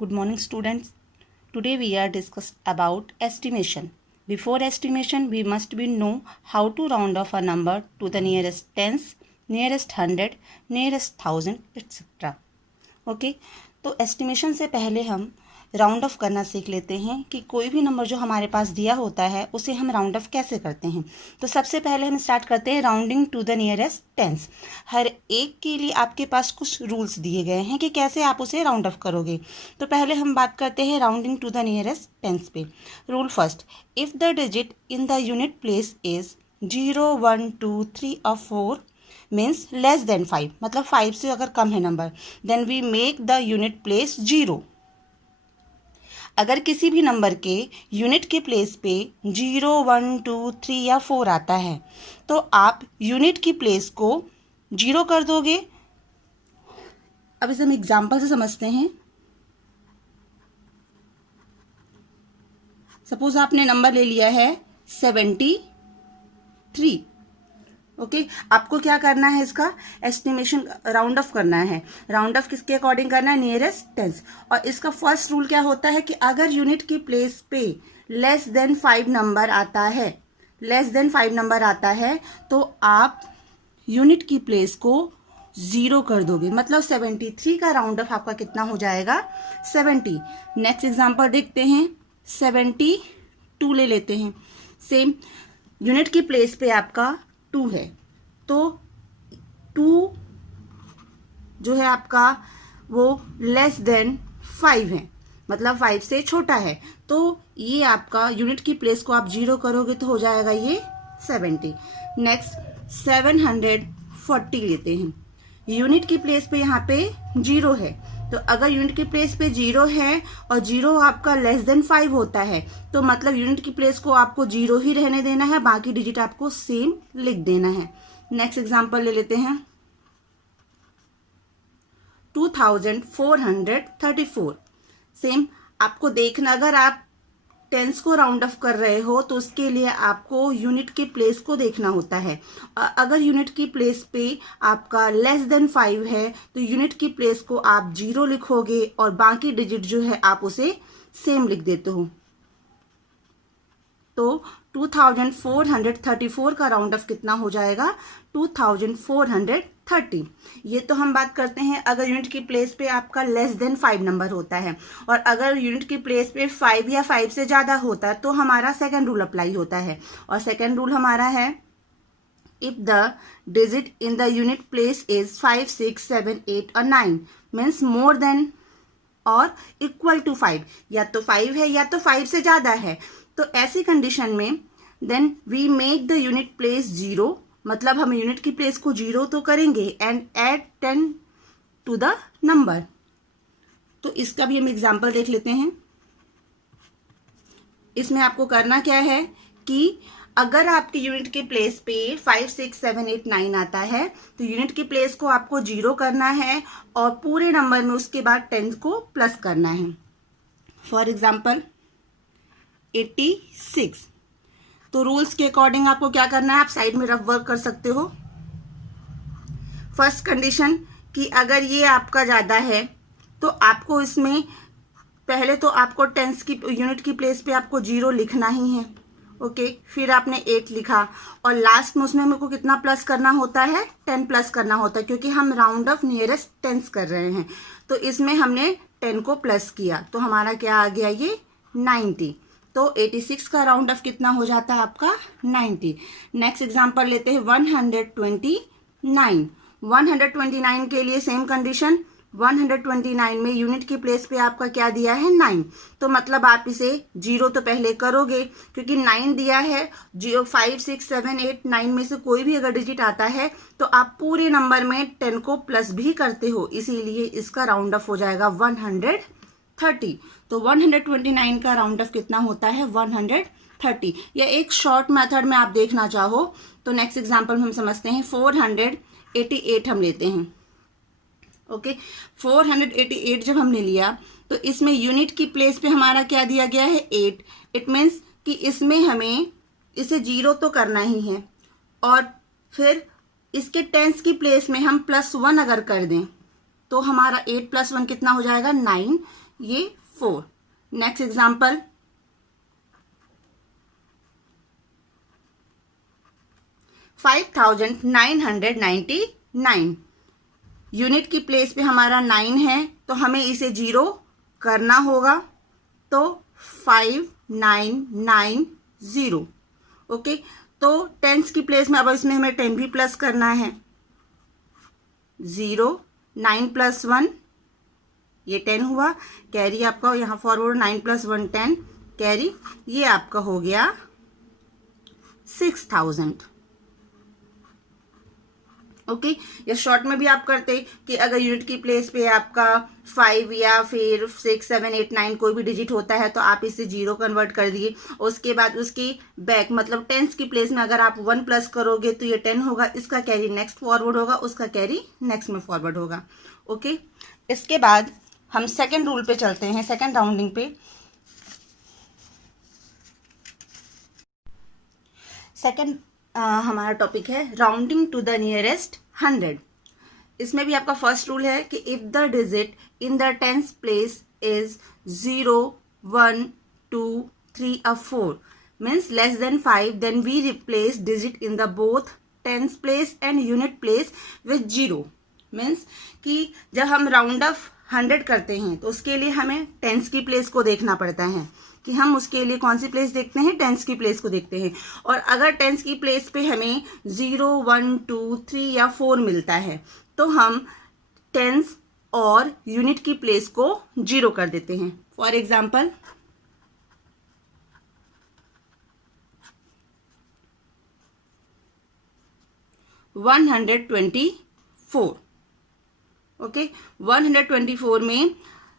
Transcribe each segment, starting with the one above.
Good morning, students. Today we are discuss about estimation. Before estimation, we must be know how to round off a number to the nearest tens, nearest hundred, nearest thousand, etc. Okay तो estimation से पहले हम round of करना सीख लेते हैं कि कोई भी नंबर जो हमारे पास दिया होता है उसे हम राउंड ऑफ कैसे करते हैं। तो सबसे पहले हम स्टार्ट करते हैं rounding to the nearest tens. हर एक के लिए आपके पास कुछ रूल्स दिए गए हैं कि कैसे आप उसे राउंड ऑफ करोगे। तो पहले हम बात करते हैं rounding to the nearest tens पे। Rule first, if the digit in the unit place is 0, 1, 2, 3 और 4 मीन्स लेस देन 5, मतलब 5 से अगर कम है number, then we make the unit place 0। अगर किसी भी नंबर के यूनिट के प्लेस पे 0, 1, 2, 3 या 4 आता है तो आप यूनिट की प्लेस को 0 कर दोगे। अब इसे हम एग्जाम्पल से समझते हैं। सपोज आपने नंबर ले लिया है 73। ओके आपको क्या करना है, इसका एस्टिमेशन राउंड ऑफ करना है। राउंड ऑफ किसके अकॉर्डिंग करना है, नियरेस्ट टेंस। और इसका फर्स्ट रूल क्या होता है कि अगर यूनिट की प्लेस पे लेस देन 5 नंबर आता है, लेस देन 5 नंबर आता है तो आप यूनिट की प्लेस को 0 कर दोगे। मतलब 73 का राउंड ऑफ आपका कितना हो जाएगा, 70। नेक्स्ट एग्जांपल देखते हैं, 72 ले लेते हैं। सेम यूनिट की प्लेस पे आपका 2 है तो 2 जो है आपका वो लेस देन 5 है, मतलब 5 से छोटा है। तो ये आपका यूनिट की प्लेस को आप 0 करोगे तो हो जाएगा ये 70। नेक्स्ट 740 लेते हैं। यूनिट की प्लेस पे यहाँ पे 0 है, तो अगर यूनिट की प्लेस पे 0 है और 0 आपका लेस देन 5 होता है तो मतलब यूनिट की प्लेस को आपको 0 ही रहने देना है, बाकी डिजिट आपको सेम लिख देना है। नेक्स्ट एग्जांपल ले लेते हैं, 2434। सेम आपको देखना, अगर आप टेंस को राउंड ऑफ कर रहे हो तो उसके लिए आपको यूनिट के प्लेस को देखना होता है। अगर यूनिट की प्लेस पे आपका लेस देन 5 है तो यूनिट की प्लेस को आप 0 लिखोगे और बाकी डिजिट जो है आप उसे सेम लिख देते हो। तो 2434 का राउंड ऑफ कितना हो जाएगा, 2430। ये तो हम बात करते हैं अगर यूनिट की प्लेस पे आपका लेस देन 5 नंबर होता है। और अगर यूनिट की प्लेस पे 5 या 5 से ज़्यादा होता है तो हमारा सेकंड रूल अप्लाई होता है। और सेकंड रूल हमारा है, if the digit in the unit place is 5, 6, 7, 8 और 9 मीन्स मोर देन और इक्वल टू 5, या तो 5 है या तो 5 से ज़्यादा है। तो ऐसी कंडीशन में then we make the unit place 0, मतलब हम यूनिट की प्लेस को 0 तो करेंगे and add 10 to the number. तो इसका भी हम एग्जांपल देख लेते हैं। इसमें आपको करना क्या है कि अगर आपके यूनिट के प्लेस पे 5, 6, 7, 8, 9 आता है तो यूनिट की प्लेस को आपको 0 करना है और पूरे नंबर में उसके बाद 10 को प्लस करना है। For example 86। तो रूल्स के अकॉर्डिंग आपको क्या करना है, आप साइड में रफ वर्क कर सकते हो। फर्स्ट कंडीशन कि अगर ये आपका ज़्यादा है तो आपको इसमें पहले तो आपको टेंस की यूनिट की प्लेस पे आपको 0 लिखना ही है। ओके फिर आपने 8 लिखा और लास्ट में उसमें मेरे को कितना प्लस करना होता है, 10 प्लस करना होता है, क्योंकि हम राउंड ऑफ नियरेस्ट टेंस कर रहे हैं। तो इसमें हमने 10 को प्लस किया तो हमारा क्या आ गया, ये 90। तो 86 का राउंड ऑफ कितना हो जाता है आपका, 90। नेक्स्ट एग्जांपल लेते हैं 129। 129 के लिए सेम कंडीशन, 129 में यूनिट की प्लेस पे आपका क्या दिया है, 9। तो मतलब आप इसे 0 तो पहले करोगे क्योंकि 9 दिया है। 5, 6, 7, 8, 9 में से कोई भी अगर डिजिट आता है तो आप पूरे नंबर में 10 को प्लस भी करते हो, इसीलिए इसका राउंड ऑफ हो जाएगा 130। तो 129 का राउंड ऑफ कितना होता है, 130। या एक शॉर्ट मेथड में आप देखना चाहो तो नेक्स्ट एग्जांपल में हम समझते हैं, 488 हम लेते हैं। ओके 488 जब हमने लिया तो इसमें यूनिट की प्लेस पे हमारा क्या दिया गया है, 8। इट मीन्स कि इसमें हमें इसे 0 तो करना ही है और फिर इसके टेंस की प्लेस में हम +1 अगर कर दें तो हमारा 8 + 1 कितना हो जाएगा, 9। ये 4। Next example, 5999। यूनिट की प्लेस पे हमारा 9 है तो हमें इसे 0 करना होगा, तो 5990। ओके, तो टेंस की प्लेस में अब इसमें हमें 10 भी प्लस करना है। 0, 9 + 1 ये 10 हुआ, कैरी आपका यहाँ फॉरवर्ड 9 + 1 10, कैरी ये आपका हो गया 6000। ओके, या शॉर्ट में भी आप करते कि अगर यूनिट की प्लेस पे आपका 5 या फिर 6 7 8 9 कोई भी डिजिट होता है तो आप इसे 0 कन्वर्ट कर दिए। उसके बाद उसकी बैक मतलब टेंस की प्लेस में अगर आप 1 प्लस करोगे तो ये 10 होगा, इसका कैरी नेक्स्ट फॉरवर्ड होगा, उसका कैरी नेक्स्ट में फॉरवर्ड होगा। ओके, इसके बाद हम सेकेंड रूल पे चलते हैं, सेकेंड राउंडिंग पे। सेकेंड हमारा टॉपिक है राउंडिंग टू द नियरेस्ट 100। इसमें भी आपका फर्स्ट रूल है कि if the digit in the tens place is 0 1 2 3 or 4 means less than 5, then we replace digit in the both tens place and unit place with 0। Means कि जब हम round of 100 करते हैं तो उसके लिए हमें टेंस की प्लेस को देखना पड़ता है कि हम उसके लिए कौन सी प्लेस देखते हैं, टेंस की प्लेस को देखते हैं। और अगर टेंस की प्लेस पे हमें 0 1 2 3 या 4 मिलता है तो हम टेंस और यूनिट की प्लेस को 0 कर देते हैं। For example, $124। ओके, 124 में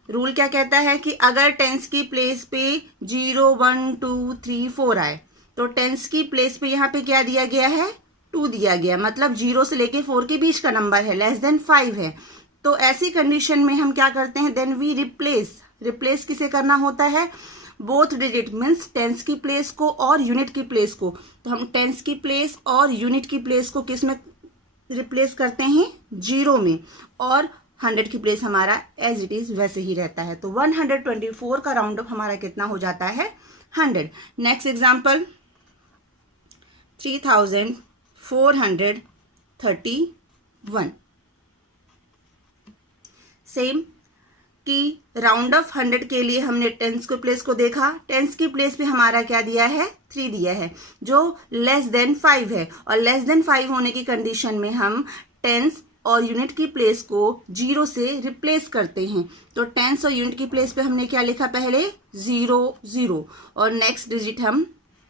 रूल क्या कहता है कि अगर टेंस की प्लेस पे 0 1 2 3 4 आए तो टेंस की प्लेस पे यहाँ पे क्या दिया गया है, 2 दिया गया, मतलब 0 से लेके 4 के बीच का नंबर है, लेस देन 5 है। तो ऐसी कंडीशन में हम क्या करते हैं, देन वी रिप्लेस किसे करना होता है, बोथ डिजिट मीन्स टेंस की प्लेस को और यूनिट की प्लेस को। तो हम टेंस की प्लेस और यूनिट की प्लेस को किस में रिप्लेस करते हैं, 0 में, और 100 की प्लेस हमारा एज इट इज वैसे ही रहता है। तो 124 का राउंड अप हमारा कितना हो जाता है, 100। Next example, 3431। सेम कि राउंड ऑफ 100 के लिए हमने टेंस की प्लेस को देखा, टेंस की प्लेस पे हमारा क्या दिया है, 3 दिया है जो लेस देन 5 है, और लेस देन 5 होने की कंडीशन में हम टेंस और यूनिट की प्लेस को 0 से रिप्लेस करते हैं। तो टेंस और यूनिट की प्लेस पे हमने क्या लिखा, पहले 0 0 और नेक्स्ट डिजिट हम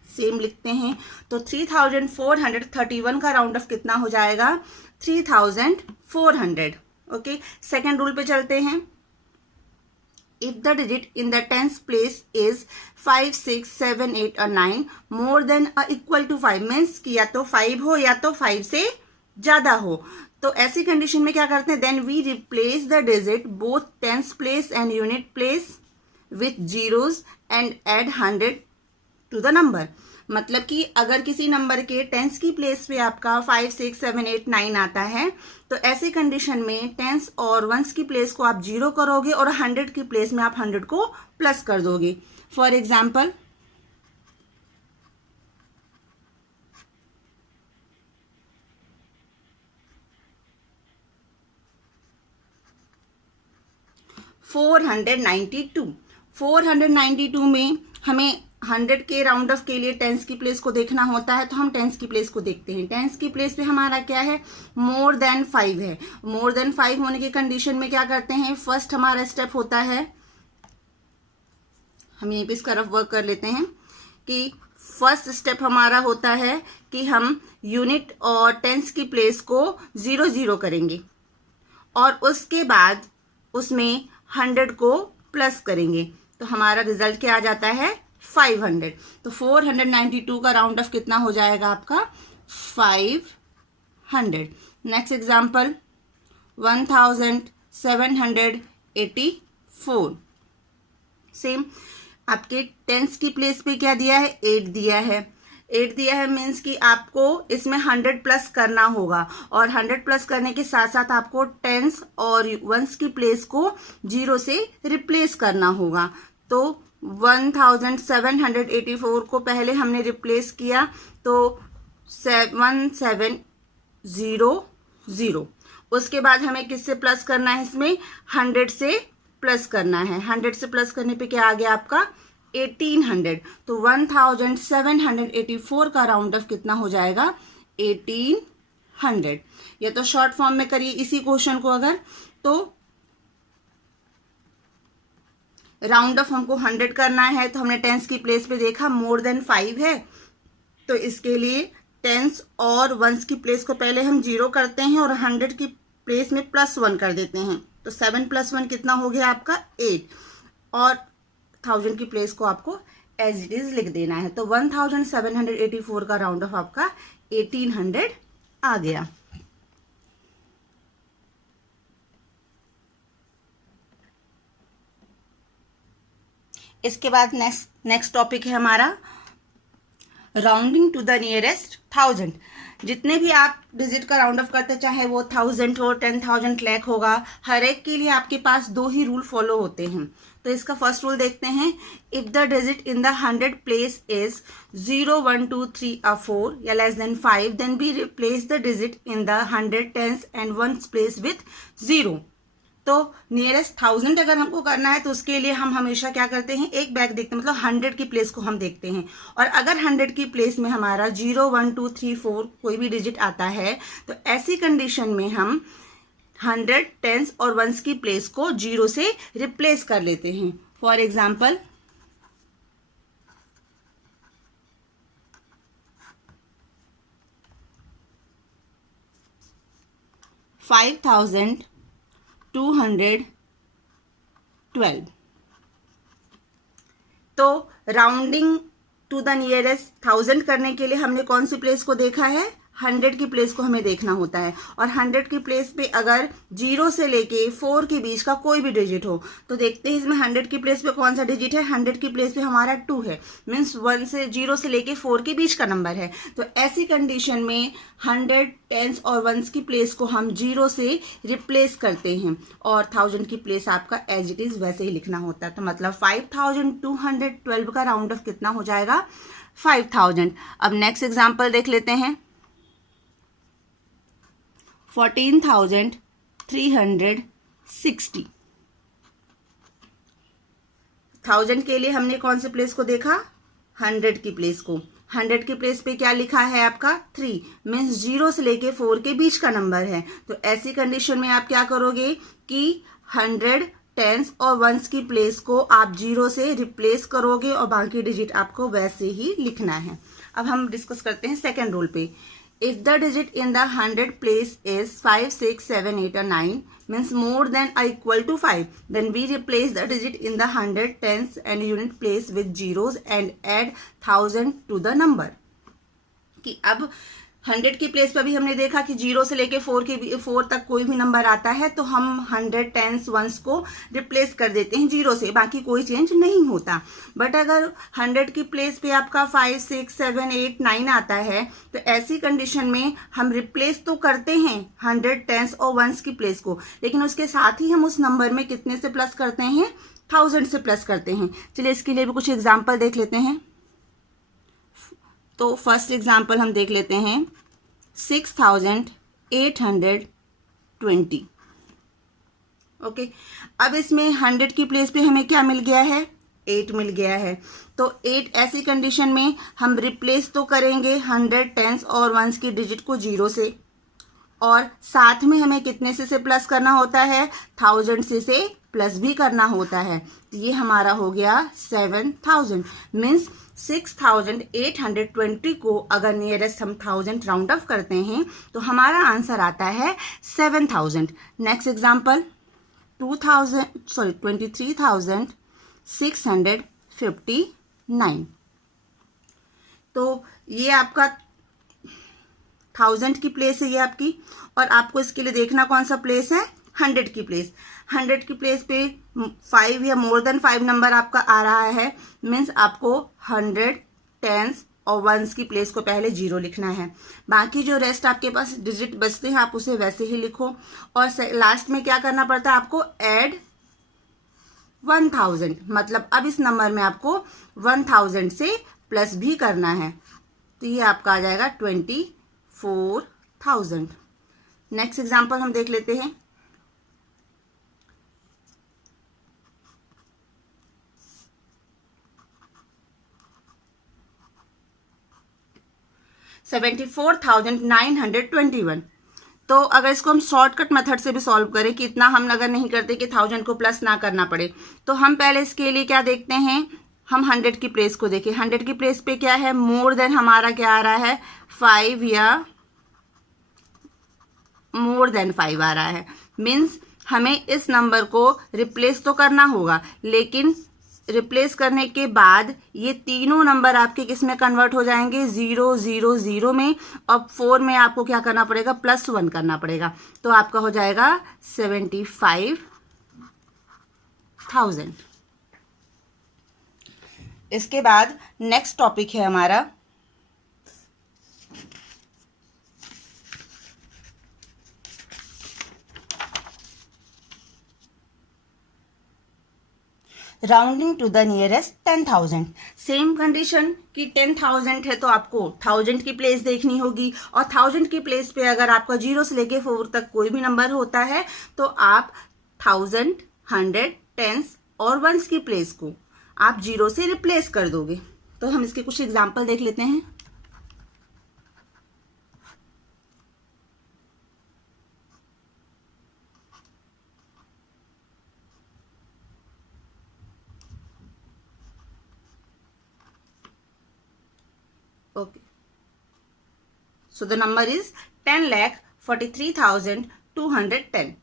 सेम लिखते हैं। तो 3431 का राउंड ऑफ कितना हो जाएगा, 3400। ओके, सेकेंड रूल पे चलते हैं। If the digit in the tens place is 5 6 7 8 or 9 more than or equal to 5 means कि या तो 5 हो या तो 5 से ज्यादा हो, तो ऐसी कंडीशन में क्या करते हैं, then we replace the digit both tens place and unit place with zeros and add 100 to the number. मतलब कि अगर किसी नंबर के टेंस की प्लेस पे आपका 5 6 7 8 9 आता है तो ऐसी कंडीशन में टेंस और वंस की प्लेस को आप 0 करोगे और 100 की प्लेस में आप 100 को प्लस कर दोगे। फॉर एग्जाम्पल, $492 में हमें 100 के राउंड ऑफ के लिए टेंस की प्लेस को देखना होता है, तो हम टेंस की प्लेस को देखते हैं। टेंस की प्लेस पे हमारा क्या है, मोर देन 5 है। मोर देन 5 होने की कंडीशन में क्या करते हैं, फर्स्ट हमारा स्टेप होता है, हम यहीं पे इसका रफ वर्क कर लेते हैं कि फर्स्ट स्टेप हमारा होता है कि हम यूनिट और टेंस की प्लेस को 0 0 करेंगे और उसके बाद उसमें 100 को प्लस करेंगे, तो हमारा रिजल्ट क्या आ जाता है, 500। तो 492 का राउंड ऑफ कितना हो जाएगा आपका, 500। Next example, 1784। सेम आपके टेंस की प्लेस पे क्या दिया है, 8 दिया है। 8 दिया है मीन्स कि आपको इसमें 100 प्लस करना होगा, और 100 प्लस करने के साथ साथ आपको टेंस और वंस की प्लेस को 0 से रिप्लेस करना होगा। तो 1784 को पहले हमने रिप्लेस किया तो 1700, उसके बाद हमें किससे प्लस करना है, इसमें 100 से प्लस करना है। 100 से प्लस करने पे क्या आ गया आपका 1800। तो 1784 का राउंड ऑफ कितना हो जाएगा 1800। या तो शॉर्ट फॉर्म में करिए इसी क्वेश्चन को, अगर तो राउंड ऑफ हमको 100 करना है तो हमने टेंस की प्लेस पे देखा मोर देन 5 है, तो इसके लिए टेंस और वंस की प्लेस को पहले हम 0 करते हैं और 100 की प्लेस में +1 कर देते हैं। तो 7 + 1 कितना हो गया आपका 8, और 1000 की प्लेस को आपको एज इट इज लिख देना है। तो 1784 का राउंड ऑफ आपका 1800 आ गया। इसके बाद नेक्स्ट टॉपिक है हमारा राउंडिंग टू द नियरेस्ट 1000। जितने भी आप डिजिट का राउंड ऑफ करते चाहे वो 1000 हो, 10,000 लाख होगा, हर एक के लिए आपके पास 2 ही रूल फॉलो होते हैं। तो इसका फर्स्ट रूल देखते हैं। If the digit in the 100 place is 0, 1, 2, 3 or 4 या less than 5, then we replace the digit in the 100 tens and ones place with 0। तो नियरेस्ट 1000 अगर हमको करना है तो उसके लिए हम हमेशा क्या करते हैं, एक बैक देखते हैं, मतलब 100 की प्लेस को हम देखते हैं। और अगर 100 की प्लेस में हमारा 0, 1, 2, 3, 4 कोई भी डिजिट आता है तो ऐसी कंडीशन में हम 100 टेंस और वंस की प्लेस को 0 से रिप्लेस कर लेते हैं। For example 5212। तो राउंडिंग टू द नियरेस्ट 1000 करने के लिए हमने कौन सी प्लेस को देखा है, 100 की प्लेस को हमें देखना होता है। और 100 की प्लेस पे अगर 0 से लेके 4 के बीच का कोई भी डिजिट हो तो देखते हैं इसमें 100 की प्लेस पे कौन सा डिजिट है। 100 की प्लेस पे हमारा 2 है, मीन्स 0 से लेके 4 के बीच का नंबर है। तो ऐसी कंडीशन में 100 टेंस और वंस की प्लेस को हम 0 से रिप्लेस करते हैं, और 1000 की प्लेस आपका एज इट इज वैसे ही लिखना होता है। तो मतलब 5212 का राउंड ऑफ कितना हो जाएगा 5000। अब नेक्स्ट एग्जाम्पल देख लेते हैं। 14,360। 1000 के लिए हमने कौन से प्लेस को देखा, 100 की प्लेस को। 100 की प्लेस पे क्या लिखा है आपका 3, मीन्स 0 से लेके 4 के बीच का नंबर है। तो ऐसी कंडीशन में आप क्या करोगे कि 100 टेंस और वंस की प्लेस को आप 0 से रिप्लेस करोगे और बाकी डिजिट आपको वैसे ही लिखना है। अब हम डिस्कस करते हैं सेकेंड रूल पे। If the digit in the 100 place is 5, 6, 7, 8 or 9 means more than or equal to 5, then we replace the digit in the 100 tens and unit place with zeros and add 1000 to the number। कि अब 100 की place पर भी हमने देखा कि 0 से लेके 4 तक कोई भी नंबर आता है तो हम 100 टेंस वंस को रिप्लेस कर देते हैं 0 से, बाकी कोई चेंज नहीं होता। बट अगर 100 की प्लेस पे आपका 5, 6, 7, 8, 9 आता है तो ऐसी कंडीशन में हम रिप्लेस तो करते हैं 100 टेंस और वंस की प्लेस को, लेकिन उसके साथ ही हम उस नंबर में कितने से प्लस करते हैं, 1000 से प्लस करते हैं। चलिए इसके लिए भी कुछ एग्जाम्पल देख लेते हैं। तो फर्स्ट एग्जाम्पल हम देख लेते हैं 6820। ओके, अब इसमें 100 की प्लेस पे हमें क्या मिल गया है, 8 मिल गया है। तो 8 ऐसी कंडीशन में हम रिप्लेस तो करेंगे 100 टेंस और वंस की डिजिट को 0 से, और साथ में हमें कितने से प्लस करना होता है, 1000 से प्लस भी करना होता है। तो ये हमारा हो गया 7000, मीन्स 6820 को अगर नियरेस्ट हम 1000 राउंड ऑफ करते हैं तो हमारा आंसर आता है 7000। Next example 23,659। तो ये आपका 1000 की प्लेस है ये आपकी, और आपको इसके लिए देखना कौन सा प्लेस है, 100 की प्लेस। 100 की प्लेस पे 5 या मोर देन 5 नंबर आपका आ रहा है, मीन्स आपको 100 टेंस और वंस की प्लेस को पहले 0 लिखना है। बाकी जो रेस्ट आपके पास डिजिट बचते हैं आप उसे वैसे ही लिखो। और लास्ट में क्या करना पड़ता है आपको, ऐड 1000, मतलब अब इस नंबर में आपको 1000 से प्लस भी करना है, तो ये आपका आ जाएगा 24,000। नेक्स्ट एग्जाम्पल हम देख लेते हैं। $74,921। तो अगर इसको हम शॉर्टकट मेथड से भी सॉल्व करें कि इतना हम अगर नहीं करते कि 1000 को प्लस ना करना पड़े, तो हम पहले इसके लिए क्या देखते हैं, हम 100 की प्लेस को देखें। 100 की प्लेस पे क्या है, मोर देन हमारा क्या आ रहा है 5 या मोर देन 5 आ रहा है। मीन्स हमें इस नंबर को रिप्लेस तो करना होगा, लेकिन रिप्लेस करने के बाद ये तीनों नंबर आपके किस में कन्वर्ट हो जाएंगे, 0 0 0 में। अब 4 में आपको क्या करना पड़ेगा, +1 करना पड़ेगा, तो आपका हो जाएगा 75,000। इसके बाद नेक्स्ट टॉपिक है हमारा rounding to the nearest 10,000। Same condition कि 10,000 है तो आपको 1000 की प्लेस देखनी होगी, और 1000 की प्लेस पे अगर आपका 0 से लेके 4 तक कोई भी नंबर होता है तो आप 1000, 100, 10s और 1s की प्लेस को आप 0 से रिप्लेस कर दोगे। तो हम इसके कुछ एग्जाम्पल देख लेते हैं। Okay, so the number is 10,43,210।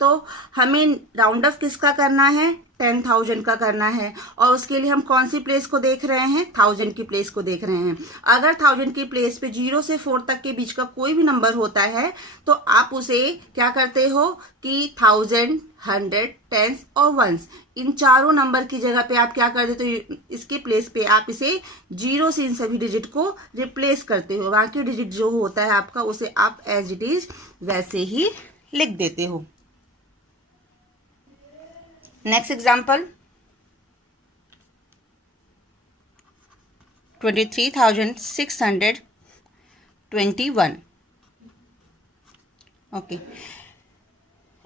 तो हमें राउंड ऑफ किसका करना है, 10,000 का करना है, और उसके लिए हम कौन सी प्लेस को देख रहे हैं, 1000 की प्लेस को देख रहे हैं। अगर 1000 की प्लेस पे 0 से 4 तक के बीच का कोई भी नंबर होता है तो आप उसे क्या करते हो कि 1000, 100, 10s और 1s इन चारों नंबर की जगह पे आप क्या कर देते हो, इसकी प्लेस पे आप इसे 0 से इन सभी डिजिट को रिप्लेस करते हो। बाकी डिजिट जो होता है आपका उसे आप एज इट इज वैसे ही लिख देते हो। Next example 23,621। ओके,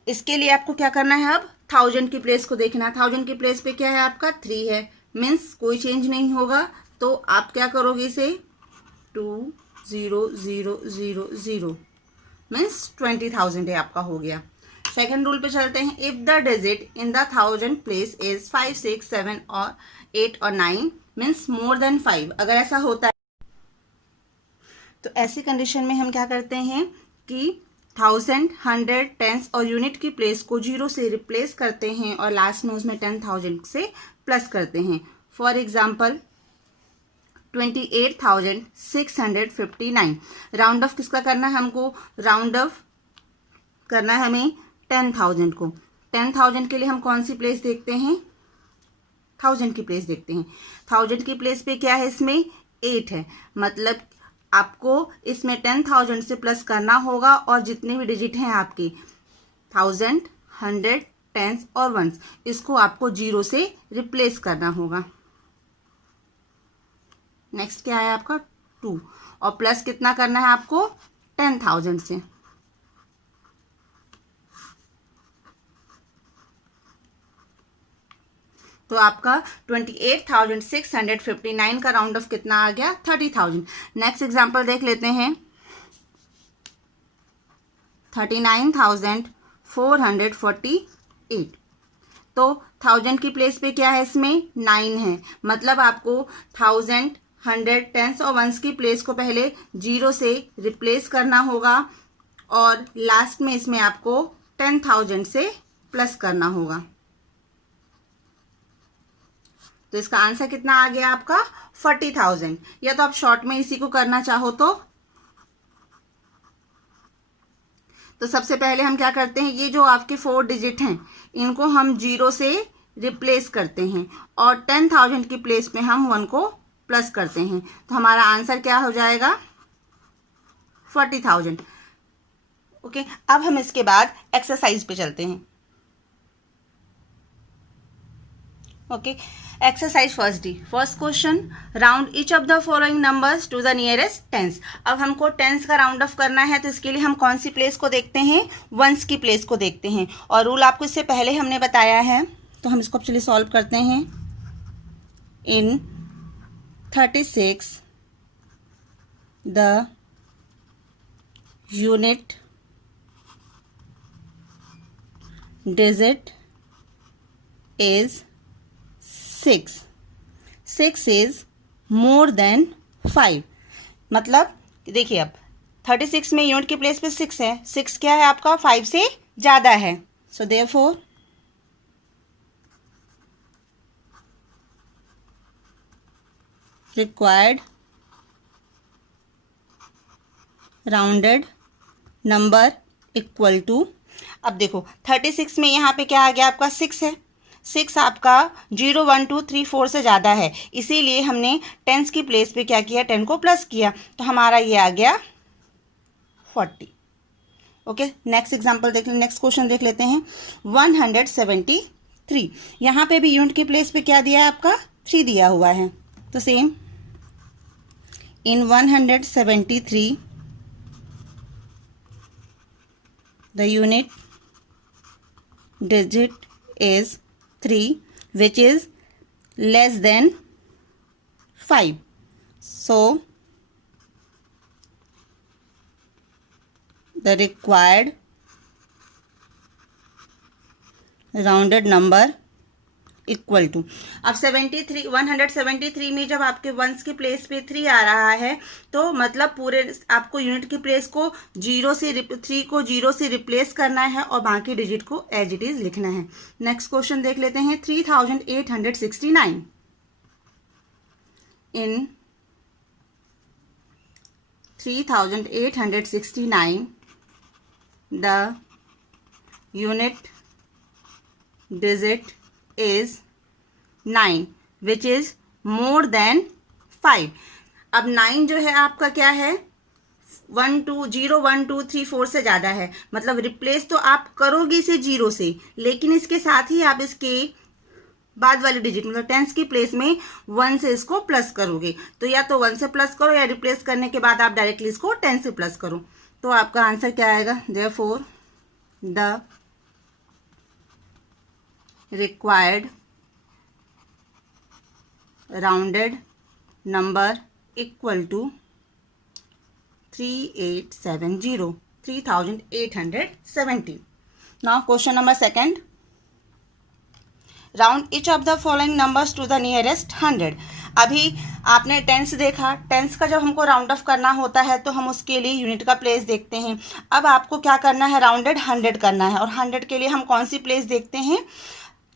इसके लिए आपको क्या करना है, अब 1000 की प्लेस को देखना है। 1000 की प्लेस पे क्या है आपका 3 है, मीन्स कोई चेंज नहीं होगा, तो आप क्या करोगे इसे 20,000 मीन्स 20,000 है आपका, हो गया। सेकंड रूल पे चलते हैं। If the digit in the 1000 place is 5, 6, 7 और 8 और 9 मीन्स मोर देन 5। अगर ऐसा होता है तो ऐसी कंडीशन में हम क्या करते हैं कि 1000, 100, 10s और यूनिट की प्लेस को 0 से रिप्लेस करते हैं और लास्ट में उसमें 10,000 से प्लस करते हैं। For example 28,659। राउंड ऑफ किसका करना है हमको, राउंड ऑफ करना है हमें 10,000 को। 10,000 के लिए हम कौन सी प्लेस देखते हैं, 1000 की प्लेस देखते हैं। 1000 की प्लेस पे क्या है, इसमें 8 है, मतलब आपको इसमें 10,000 से प्लस करना होगा और जितने भी डिजिट हैं आपके 1000, 100, 10s और 1s इसको आपको 0 से रिप्लेस करना होगा। नेक्स्ट क्या है आपका 2, और प्लस कितना करना है आपको 10,000 से। तो आपका 28,659 का राउंड ऑफ कितना आ गया 30,000। नेक्स्ट एग्जांपल देख लेते हैं 39,448। तो 1000 की प्लेस पे क्या है, इसमें 9 है, मतलब आपको 1000, 100, 10s और 1s की प्लेस को पहले 0 से रिप्लेस करना होगा और लास्ट में इसमें आपको 10,000 से प्लस करना होगा। तो इसका आंसर कितना आ गया आपका 40,000। या तो आप शॉर्ट में इसी को करना चाहो तो सबसे पहले हम क्या करते हैं, ये जो आपके 4 डिजिट हैं इनको हम 0 से रिप्लेस करते हैं और 10,000 की प्लेस में हम 1 को प्लस करते हैं, तो हमारा आंसर क्या हो जाएगा 40,000। ओके, अब हम इसके बाद एक्सरसाइज पे चलते हैं। Okay, exercise first D, first question, round each of the following numbers to the nearest tens. अब हमको टेंस का राउंड ऑफ करना है, तो इसके लिए हम कौन सी प्लेस को देखते हैं, वंस की प्लेस को देखते हैं। और रूल आपको इससे पहले हमने बताया है, तो हम इसको चलिए सॉल्व करते हैं। इन 36 the unit digit is 6. 6 is more than 5। मतलब देखिए, अब 36 में यूनिट की प्लेस पे 6 है, 6 क्या है आपका 5 से ज़्यादा है। So therefore required rounded number equal to, अब देखो 36 में यहाँ पे क्या आ गया आपका 6 है, 6 आपका 0 1 2 3 4 से ज़्यादा है, इसीलिए हमने टेंस की प्लेस पे क्या किया, 10 को प्लस किया, तो हमारा ये आ गया 40। ओके, नेक्स्ट एग्जांपल देख, नेक्स्ट क्वेश्चन देख लेते हैं। 173, यहाँ पे भी यूनिट की प्लेस पे क्या दिया है आपका 3 दिया हुआ है, तो same in 173 the unit digit is 3 which is less than 5. So the required rounded number equal to, अब 173 में जब आपके वंस की प्लेस पे 3 आ रहा है, तो मतलब पूरे आपको यूनिट की प्लेस को 3 को 0 से रिप्लेस करना है और बाकी डिजिट को एज इट इज लिखना है। नेक्स्ट क्वेश्चन देख लेते हैं। 3869 इन 3869 the unit digit is 9 which is more than 5। अब 9 जो है आपका क्या है 1 2 0 1 2 3 4 से ज़्यादा है, मतलब रिप्लेस तो आप करोगे इसे 0 से, लेकिन इसके साथ ही आप इसके बाद वाले डिजिट मतलब टेंस की प्लेस में 1 से इसको प्लस करोगे, तो या तो 1 से प्लस करो या रिप्लेस करने के बाद आप डायरेक्टली इसको 10 से प्लस करो, तो आपका आंसर क्या आएगा, therefore the required rounded number equal to 3870। now question number second, round each of the following numbers to the nearest 100। अभी आपने टेंस देखा, टेंस का जब हमको राउंड ऑफ करना होता है तो हम उसके लिए यूनिट का प्लेस देखते हैं। अब आपको क्या करना है, राउंडेड 100 करना है, और 100 के लिए हम कौन सी प्लेस देखते हैं,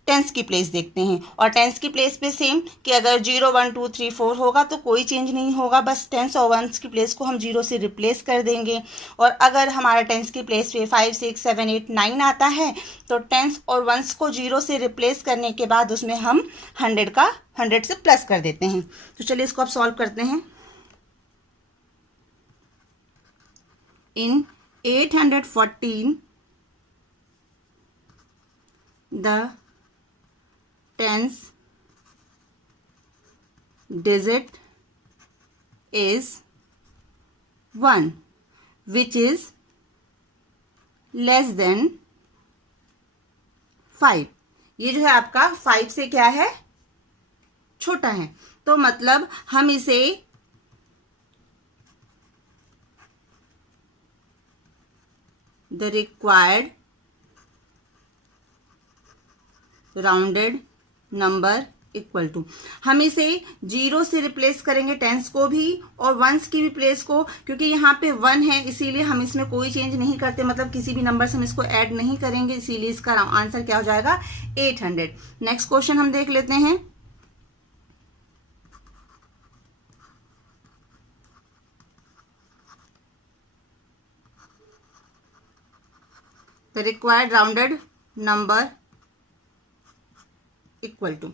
टेंस की प्लेस देखते हैं। और टेंस की प्लेस पे सेम कि अगर 0 1 2 3 4 होगा तो कोई चेंज नहीं होगा, बस टेंस और वंस की प्लेस को हम 0 से रिप्लेस कर देंगे। और अगर हमारा टेंस की प्लेस पे 5 6 7 8 9 आता है तो टेंस और वंस को 0 से रिप्लेस करने के बाद उसमें हम 100 से प्लस कर देते हैं। तो चलिए इसको अब सॉल्व करते हैं। इन 814 the tense digit is 1 which is less than 5। ये जो है आपका 5 से क्या है, छोटा है, तो मतलब हम इसे the required rounded number equal to, हम इसे 0 से रिप्लेस करेंगे टेंस को भी और वंस की भी प्लेस को, क्योंकि यहाँ पे 1 है इसीलिए हम इसमें कोई चेंज नहीं करते, मतलब किसी भी नंबर से हम इसको ऐड नहीं करेंगे, इसीलिए इसका आंसर क्या हो जाएगा 800। नेक्स्ट क्वेश्चन हम देख लेते हैं। The required rounded number equal to,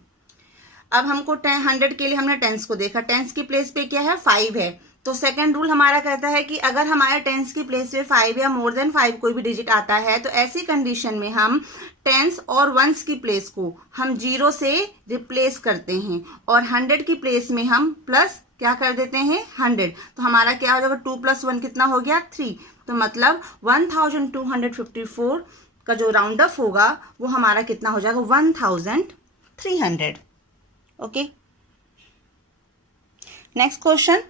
अब हमको 100 के लिए हमने टेंस को देखा, टेंस की प्लेस पे क्या है 5 है, तो सेकंड रूल हमारा कहता है कि अगर हमारे टेंस की प्लेस पे 5 या मोर देन 5 कोई भी डिजिट आता है तो ऐसी कंडीशन में हम टेंस और वंस की प्लेस को हम 0 से रिप्लेस करते हैं और 100 की प्लेस में हम प्लस क्या कर देते हैं 100। तो हमारा क्या हो जाएगा 2 + 1 कितना हो गया 3। तो मतलब 1254 का जो राउंड अप होगा वो हमारा कितना हो जाएगा 1300। Okay, next question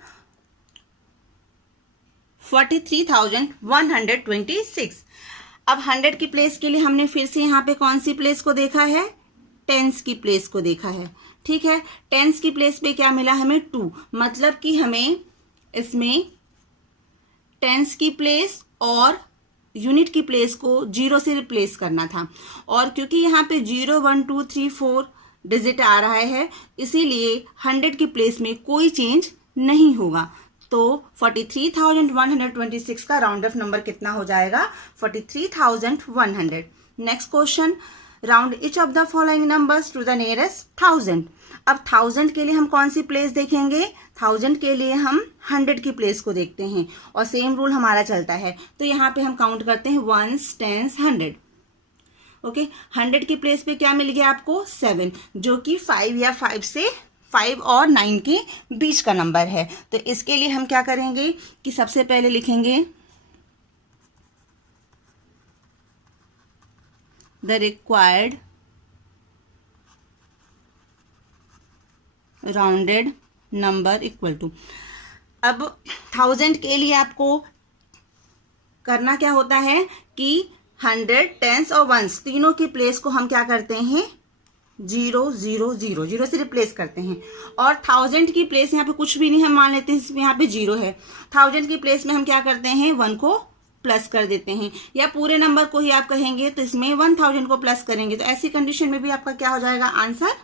43,126। अब 100 की प्लेस के लिए हमने फिर से यहाँ पे कौन सी प्लेस को देखा है, टेंस की प्लेस को देखा है। ठीक है, टेंस की प्लेस पे क्या मिला हमें 2, मतलब कि हमें इसमें टेंस की प्लेस और यूनिट की प्लेस को 0 से रिप्लेस करना था और क्योंकि यहाँ पे 0 1 2 3 4 डिजिट आ रहा है इसीलिए 100 की प्लेस में कोई चेंज नहीं होगा। तो 43,126 का राउंड ऑफ नंबर कितना हो जाएगा 43,100। Next question, round each of the following numbers to the nearest 1000। अब 1000 के लिए हम कौन सी प्लेस देखेंगे, 1000 के लिए हम 100 की प्लेस को देखते हैं और सेम रूल हमारा चलता है। तो यहाँ पे हम काउंट करते हैं 1s 10s 100। ओके, 100 की प्लेस पे क्या मिल गया आपको 7, जो कि 5 या 5 और 9 के बीच का नंबर है। तो इसके लिए हम क्या करेंगे कि सबसे पहले लिखेंगे the required rounded number equal to. अब 1000 के लिए आपको करना क्या होता है कि 100 10s और 1s तीनों की प्लेस को हम क्या करते हैं 0 0 0 0 से रिप्लेस करते हैं और 1000 की प्लेस यहाँ पे कुछ भी नहीं, हम मान लेते हैं इसमें यहाँ पे 0 है। 1000 की प्लेस में हम क्या करते हैं 1 को प्लस कर देते हैं या पूरे नंबर को ही आप कहेंगे तो इसमें 1000 को प्लस करेंगे। तो ऐसी कंडीशन में भी आपका क्या हो जाएगा आंसर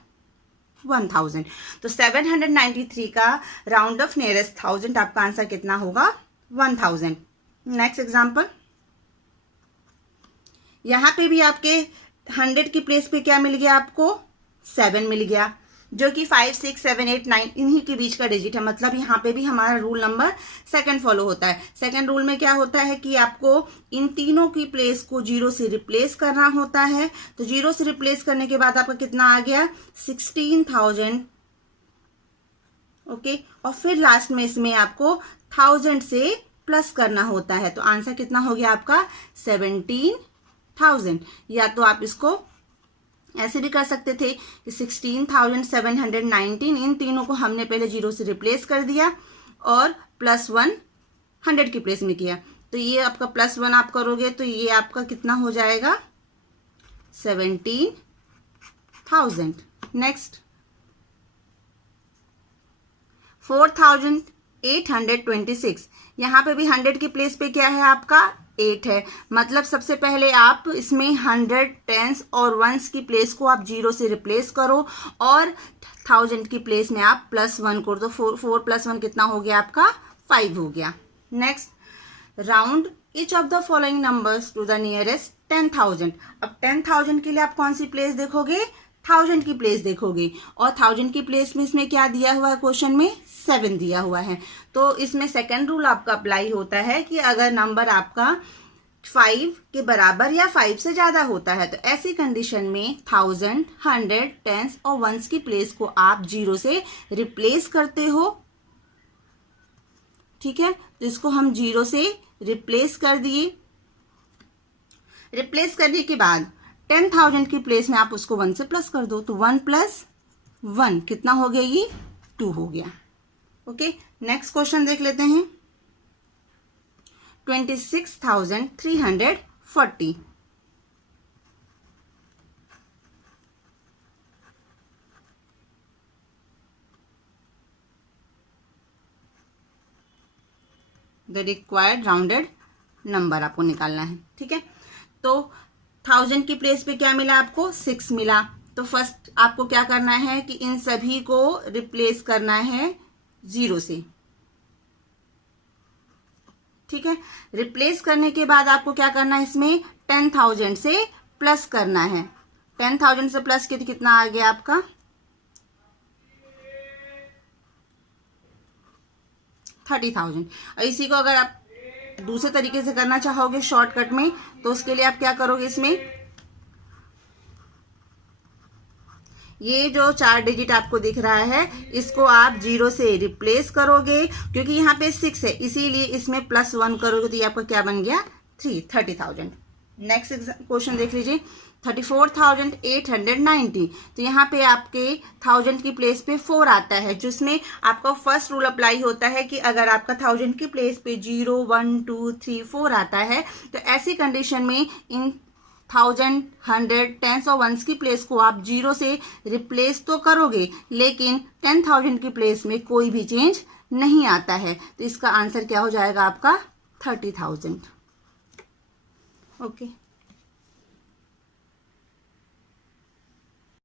1000। तो 793 का राउंड ऑफ नियरेस्ट 1000 आपका आंसर कितना होगा 1000। नेक्स्ट एग्जाम्पल, यहाँ पे भी आपके 100 की प्लेस पे क्या मिल गया आपको 7 मिल गया, जो कि 5 6 7 8 9 इन्हीं के बीच का डिजिट है। मतलब यहाँ पे भी हमारा रूल नंबर सेकंड फॉलो होता है। सेकंड रूल में क्या होता है कि आपको इन तीनों की प्लेस को 0 से रिप्लेस करना होता है। तो 0 से रिप्लेस करने के बाद आपका कितना आ गया 16,000। ओके, और फिर लास्ट में इसमें आपको 1000 से प्लस करना होता है। तो आंसर कितना हो गया आपका 17,000। या तो आप इसको ऐसे भी कर सकते थे कि 16,719 इन तीनों को हमने पहले 0 से रिप्लेस कर दिया और +1 100 की प्लेस में किया। तो ये आपका +1 आप करोगे तो ये आपका कितना हो जाएगा 17,000। नेक्स्ट 4,826। यहाँ पे भी 100 की प्लेस पे क्या है आपका 8 है। मतलब सबसे पहले आप इसमें 100 10s और 1s की प्लेस को आप 0 से रिप्लेस करो और 1000 की प्लेस में आप +1 करो। तो 4 + 1 कितना हो गया आपका 5 हो गया। Next, round each of the following numbers to the nearest 10,000। अब 10,000 के लिए आप कौन सी प्लेस देखोगे 1000 की प्लेस देखोगे और 1000 की प्लेस में इसमें क्या दिया हुआ है क्वेश्चन में 7 दिया हुआ है। तो इसमें सेकंड रूल आपका अप्लाई होता है कि अगर नंबर आपका 5 के बराबर या 5 से ज्यादा होता है तो ऐसी कंडीशन में 1000 100 10s और 1s की प्लेस को आप 0 से रिप्लेस करते हो। ठीक है, तो इसको हम 0 से रिप्लेस कर दिए। रिप्लेस करने के बाद 10,000 की प्लेस में आप उसको 1 से प्लस कर दो। तो 1 + 1 कितना हो गया ये 2 हो गया। ओके, नेक्स्ट क्वेश्चन देख लेते हैं 26,340। द रिक्वायर्ड राउंडेड नंबर आपको निकालना है। ठीक है, तो 1000 की प्लेस पे क्या मिला आपको 6 मिला। तो फर्स्ट आपको क्या करना है कि इन सभी को रिप्लेस करना है 0 से। ठीक है, रिप्लेस करने के बाद आपको क्या करना है इसमें 10,000 से प्लस करना है। 10,000 से प्लस कितना आ गया आपका 30,000। और इसी को अगर आप दूसरे तरीके से करना चाहोगे शॉर्टकट में, तो उसके लिए आप क्या करोगे, इसमें ये जो 4 डिजिट आपको दिख रहा है इसको आप 0 से रिप्लेस करोगे, क्योंकि यहाँ पे 6 है इसीलिए इसमें +1 करोगे तो ये आपका क्या बन गया, 30,000। नेक्स्ट क्वेश्चन देख लीजिए, 34,890। तो यहाँ पे आपके 1000 की प्लेस पे 4 आता है, जिसमें आपका फर्स्ट रूल अप्लाई होता है कि अगर आपका 1000 की प्लेस पे 0, 1, 2, 3, 4 आता है तो ऐसी कंडीशन में इन 1000, 100, टेंस और वंस की प्लेस को आप 0 से रिप्लेस तो करोगे, लेकिन 10,000 की प्लेस में कोई भी चेंज नहीं आता है। तो इसका आंसर क्या हो जाएगा आपका 30,000। ओके।